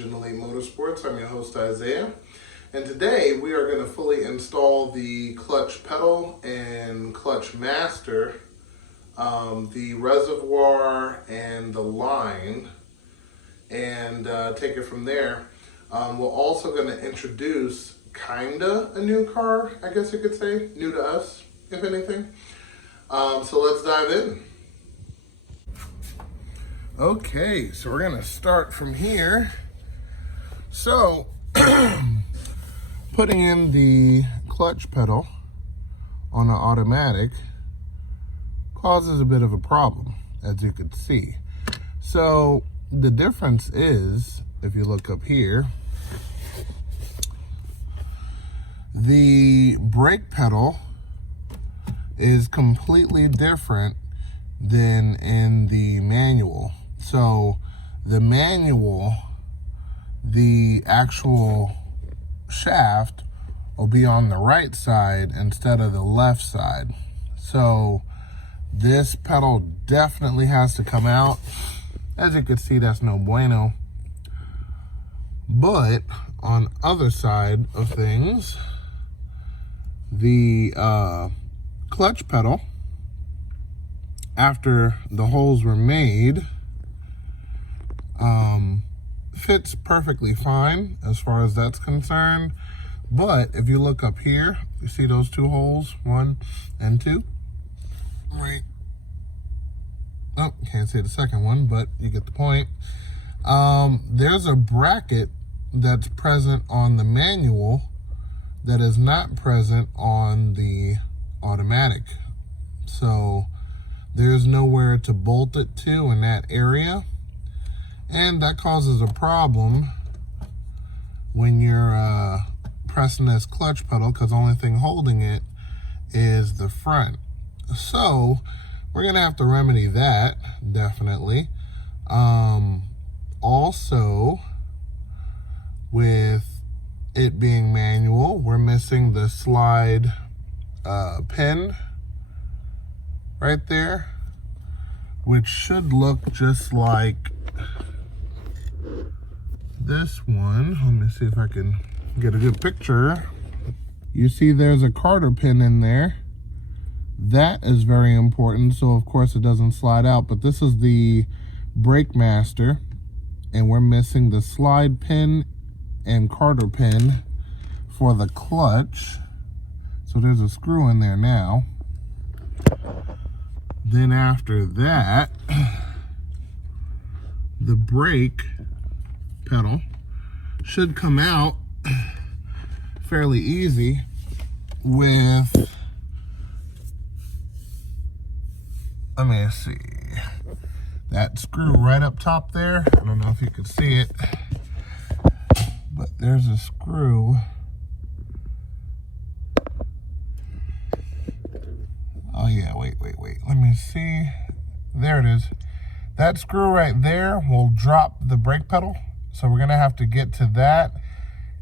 Regional 8 Motorsports. I'm your host Isaiah, and today we are going to fully install the clutch pedal and clutch master, the reservoir and the line, and take it from there. We're also going to introduce kinda a new car, I guess you could say, new to us, if anything. So let's dive in. Okay, so we're gonna start from here. So, putting in the clutch pedal on an automatic causes a bit of a problem, as you could see. So, the difference is, if you look up here, the brake pedal is completely different than in the manual. So the manual, the actual shaft will be on the right side instead of the left side. So this pedal definitely has to come out. As you can see, that's no bueno. But on other side of things, the clutch pedal, after the holes were made, fits perfectly fine as far as that's concerned. But if you look up here, you see those two holes, 1 and 2, right? Oh, can't see the second one, but you get the point. There's a bracket that's present on the manual that is not present on the automatic. So there's nowhere to bolt it to in that area, and that causes a problem when you're pressing this clutch pedal, because the only thing holding it is the front. So we're gonna have to remedy that, definitely. Also, with it being manual, we're missing the slide pin right there, which should look just like this one. Let me see if I can get a good picture. You see there's a Carter pin in there. That is very important, so of course it doesn't slide out. But this is the brake master, and we're missing the slide pin and Carter pin for the clutch. So there's a screw in there now. Then after that, the brake pedal should come out fairly easy with, let me see, that screw right up top there. I don't know if you can see it, but there's a screw. Oh yeah, wait. Let me see. There it is. That screw right there will drop the brake pedal. So we're gonna have to get to that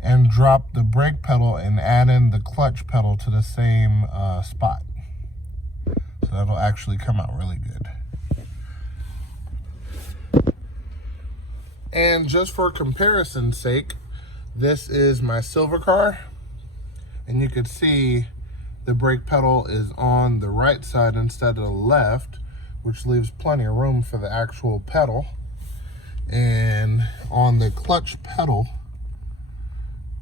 and drop the brake pedal and add in the clutch pedal to the same spot. So that'll actually come out really good. And just for comparison's sake, this is my silver car, and you could see the brake pedal is on the right side instead of the left, which leaves plenty of room for the actual pedal. And on the clutch pedal,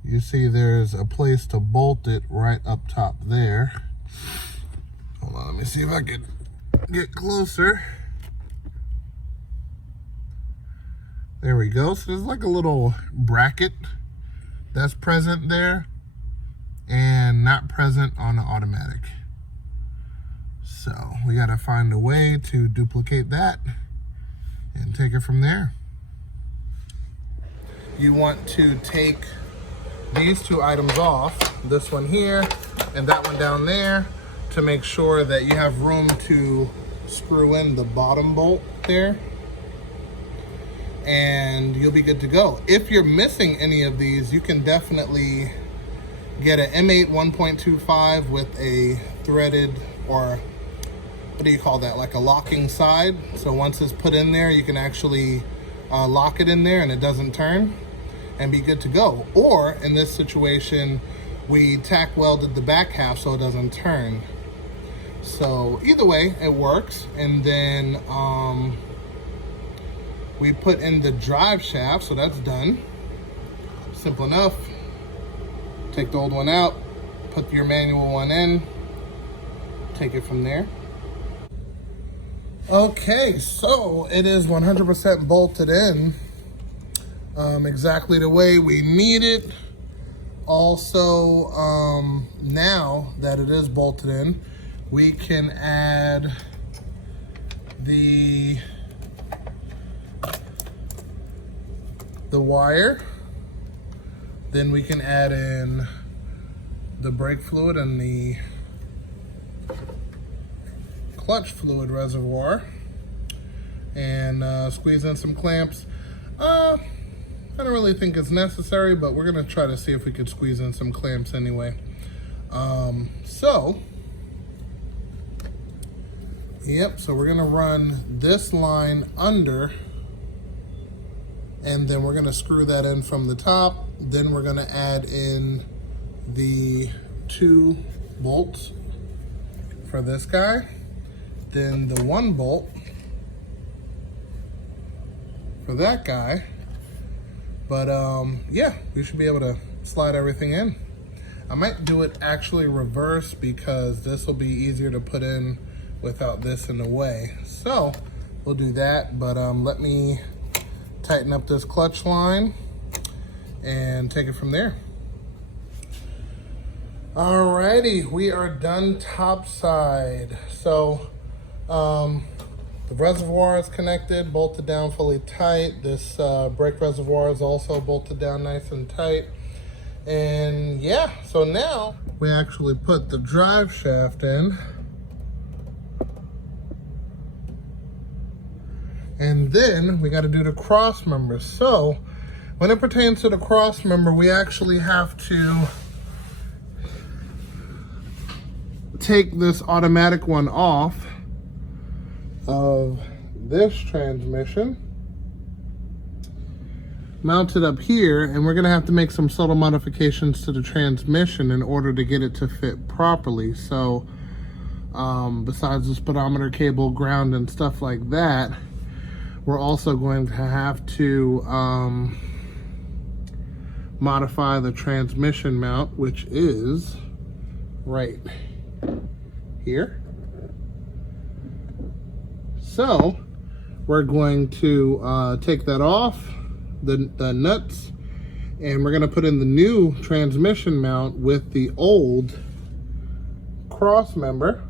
you see there's a place to bolt it right up top there. Hold on, let me see if I can get closer. There we go. So there's like a little bracket that's present there and not present on the automatic. So we gotta find a way to duplicate that and take it from there. You want to take these two items off, this one here and that one down there, to make sure that you have room to screw in the bottom bolt there, and you'll be good to go. If you're missing any of these, you can definitely get an M8 1.25 with a threaded, or what do you call that, like a locking side. So once it's put in there, you can actually lock it in there and it doesn't turn. and be good to go. Or in this situation, we tack welded the back half so it doesn't turn. So either way, it works. And then we put in the drive shaft, so that's done. Simple enough. Take the old one out, put your manual one in, take it from there. Okay, so it is 100% bolted in, exactly the way we need it. Also, now that it is bolted in, we can add the wire. Then we can add in the brake fluid and the clutch fluid reservoir, and squeeze in some clamps. I don't really think it's necessary, but we're gonna try to see if we could squeeze in some clamps anyway. So we're gonna run this line under, and then we're gonna screw that in from the top. Then we're gonna add in the 2 bolts for this guy, then the 1 bolt for that guy. But yeah, we should be able to slide everything in. I might do it actually reverse because this will be easier to put in without this in the way. So we'll do that, but let me tighten up this clutch line and take it from there. Alrighty, we are done topside. So the reservoir is connected, bolted down fully tight. This brake reservoir is also bolted down nice and tight. And yeah, so now we actually put the drive shaft in. And then we got to do the cross member. So when it pertains to the cross member, we actually have to take this automatic one off of this transmission, mount it up here, and we're gonna have to make some subtle modifications to the transmission in order to get it to fit properly. So besides the speedometer cable, ground, and stuff like that, we're also going to have to modify the transmission mount, which is right here. So we're going to take that off, the nuts, and we're going to put in the new transmission mount with the old cross member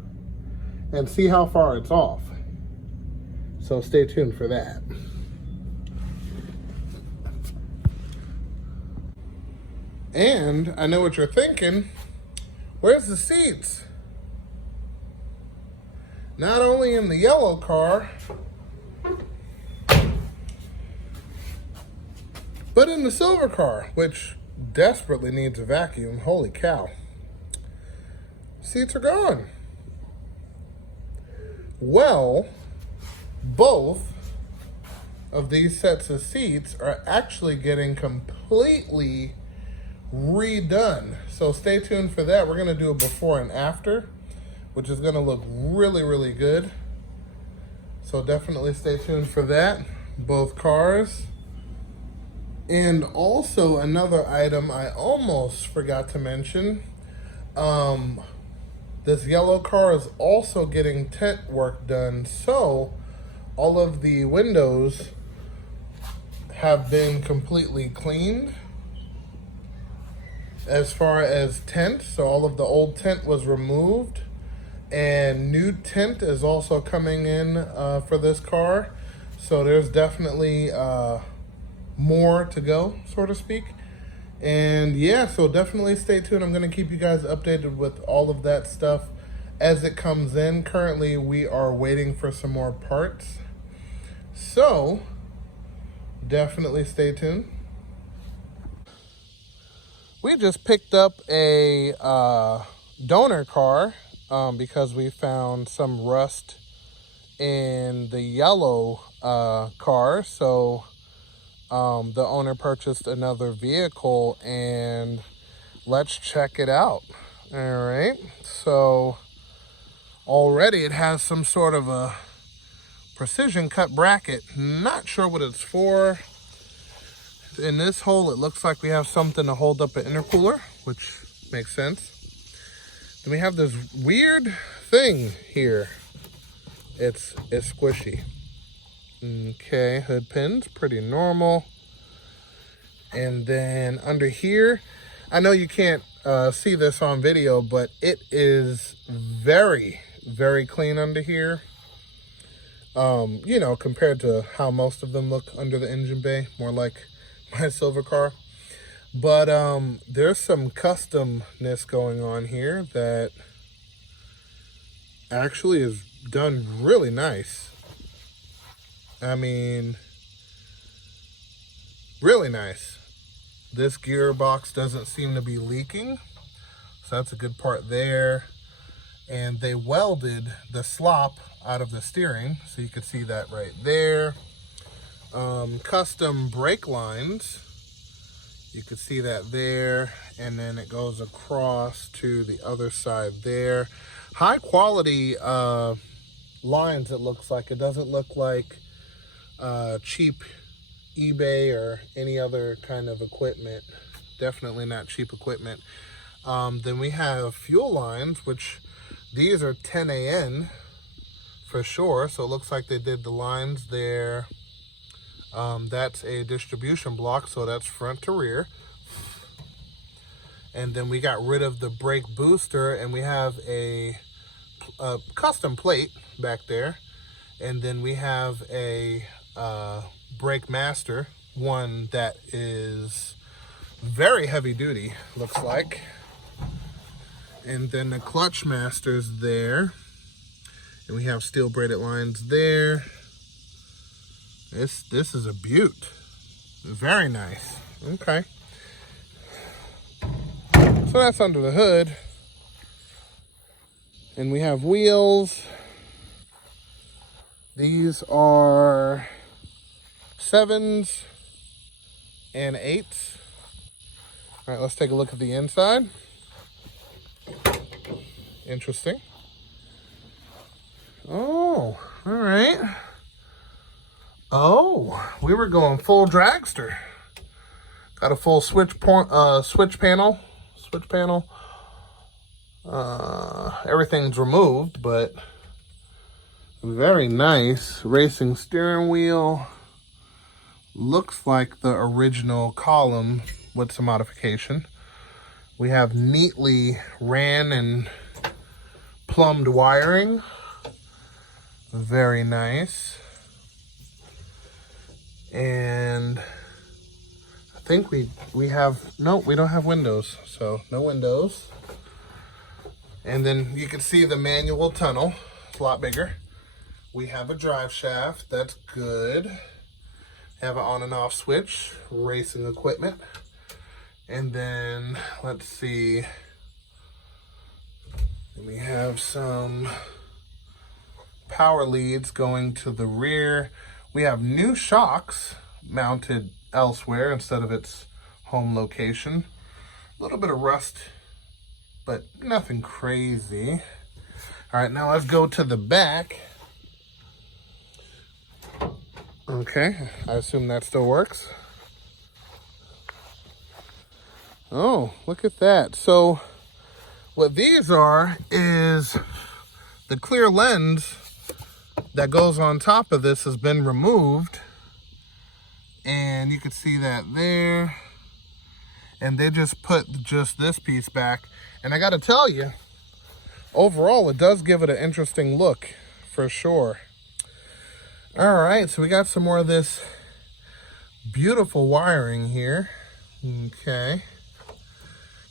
and see how far it's off. So stay tuned for that. And I know what you're thinking, where's the seats? Not only in the yellow car, but in the silver car, which desperately needs a vacuum. Holy cow. Seats are gone. Well, both of these sets of seats are actually getting completely redone. So stay tuned for that. We're gonna do a before and after, which is gonna look really, really good. So definitely stay tuned for that, both cars. And also another item I almost forgot to mention, this yellow car is also getting tint work done. So all of the windows have been completely cleaned as far as tint. So all of the old tint was removed, and new tint is also coming in for this car. So there's definitely more to go, so to speak. And yeah, so definitely stay tuned. I'm going to keep you guys updated with all of that stuff as it comes in. Currently, we are waiting for some more parts. So definitely stay tuned. We just picked up a donor car because we found some rust in the yellow car. So the owner purchased another vehicle, and let's check it out. All right, so already it has some sort of a precision cut bracket. Not sure what it's for. In this hole, it looks like we have something to hold up an intercooler, which makes sense. Then we have this weird thing here. It's squishy. Okay, hood pins, pretty normal. And then under here, I know you can't see this on video, but it is very, very clean under here. You know, compared to how most of them look under the engine bay, more like my silver car. But there's some customness going on here that actually is done really nice. I mean, really nice. This gearbox doesn't seem to be leaking, so that's a good part there. And they welded the slop out of the steering, so you can see that right there. Custom brake lines, you can see that there, and then it goes across to the other side there. High quality lines, it looks like. It doesn't look like cheap eBay or any other kind of equipment. Definitely not cheap equipment. Then we have fuel lines, which these are 10 AN for sure. So it looks like they did the lines there. That's a distribution block, so that's front to rear. And then we got rid of the brake booster, and we have a custom plate back there. And then we have a brake master, one that is very heavy duty, looks like. And then the clutch master's there. And we have steel braided lines there. This is a beaut. Very nice. Okay. So that's under the hood. And we have wheels. These are 7s and 8s. All right, let's take a look at the inside. Interesting. Oh, all right. Oh, we were going full dragster. Got a full switch panel. Everything's removed, but very nice. Racing steering wheel. Looks like the original column with some modification. We have neatly ran and plumbed wiring. Very nice. And I think we have, no, we don't have windows, so no windows. And then you can see the manual tunnel. It's a lot bigger. We have a drive shaft. That's good. Have an on and off switch. Racing equipment. And then let's see. We have some power leads going to the rear. We have new shocks mounted elsewhere instead of its home location. A little bit of rust, but nothing crazy. All right, now let's go to the back. Okay, I assume that still works. Oh, look at that. So what these are is the clear lens that goes on top of this has been removed. And you can see that there. And they just put just this piece back. And I gotta tell you, overall, it does give it an interesting look for sure. All right, so we got some more of this beautiful wiring here. Okay.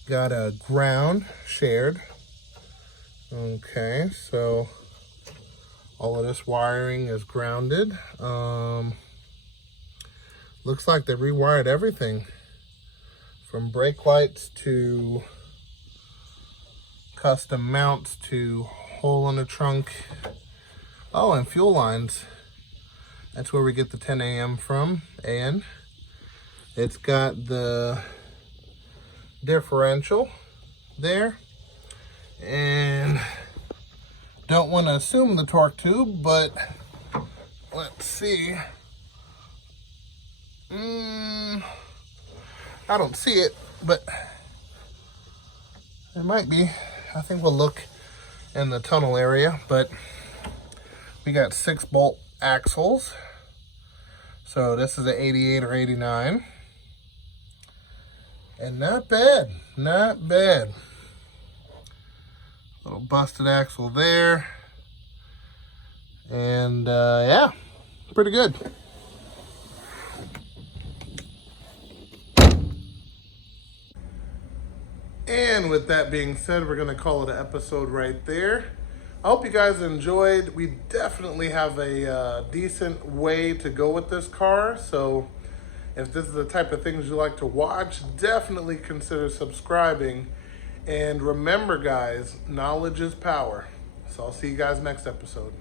Got a ground shared. Okay, so all of this wiring is grounded. Looks like they rewired everything from brake lights to custom mounts to hole in the trunk. Oh, and fuel lines. That's where we get the 10 AM from, AN. It's got the differential there, and don't want to assume the torque tube, but let's see. I don't see it, but it might be. I think we'll look in the tunnel area, but we got 6-bolt axles. So this is an 88 or 89. And not bad, not bad. Little busted axle there. And yeah, pretty good. And with that being said, we're gonna call it an episode right there. I hope you guys enjoyed. We definitely have a decent way to go with this car. So if this is the type of things you like to watch, definitely consider subscribing. And remember guys, knowledge is power. So I'll see you guys next episode.